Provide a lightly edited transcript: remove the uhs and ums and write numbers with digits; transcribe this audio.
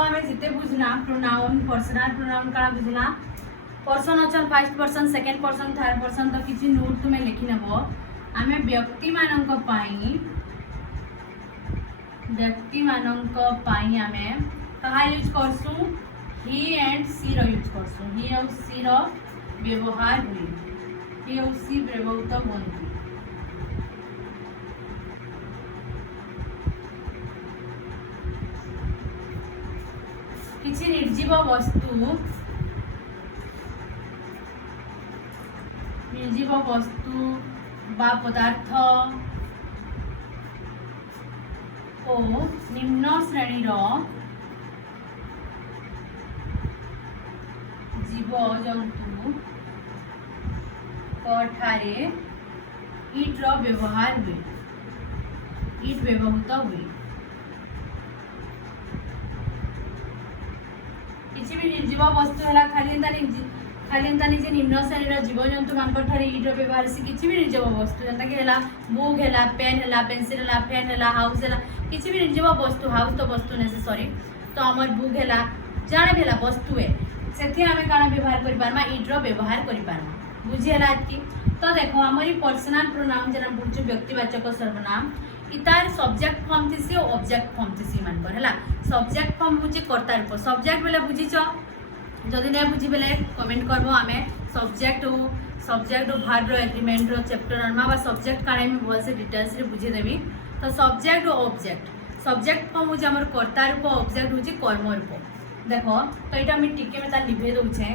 हमें जिते बुझना प्रोनाउन पर्सनल प्रोनाउन का बुझना पर्सन अच्छा first person second person third person तो किसी नोट तुम्हें लिखि नेबो आमे व्यक्ति मानक पाई आमे कहा यूज करसु ही एंड सी रो यूज करसु ही और सी रो व्यवहार हुई ही और सी व्यवहृत होंती किसी निर्जीव वस्तु बा पदार्थ ओ निम्न श्रेणी जीव जंतु ठारे इट रो व्यवहार हुए इट व्यवहृत हुए किसी भी निर्जीव वस्तु है खाली निजे निम्न श्रेणी जीव जंतु मान इट्र व्यवहार से किसी भी निर्जीव वस्तु जैसा कि बुक है पेन है पेनसिल है फैन है हाउस है किसी भी निर्जीव वस्तु हाउस तो वस्तु नहीं सॉरी तो आम बुक है जाने भी है वस्तु है से आम कण व्यवहार करें इट्र व्यवहार कर बुझीगला कि तो देखो आम पर्सनल प्रोनाउन जेना बुझु व्यक्तिवाचक सर्वनाम इतार सब्जेक्ट फॉर्म थी और ऑब्जेक्ट फॉर्म थी मानकर है सब्जेक्ट फॉर्म हूँ कर्ता रूप सब्जेक्ट बेले बुझीच जदि नहीं बुझी बेले कमेंट करबो आमे सब्जेक्ट भार्ब एग्रीमेंट चैप्टर अनमा सब्जेक्ट काणे में भल से डिटेल्स रे बुझी देबी तो सब्जेक्ट और ऑब्जेक्ट सब्जेक्ट फॉर्म हूँ आमर कर्ता रूप ऑब्जेक्ट हूँ कर्म रूप देखो तो यहाँ टिके में लिभे दौचे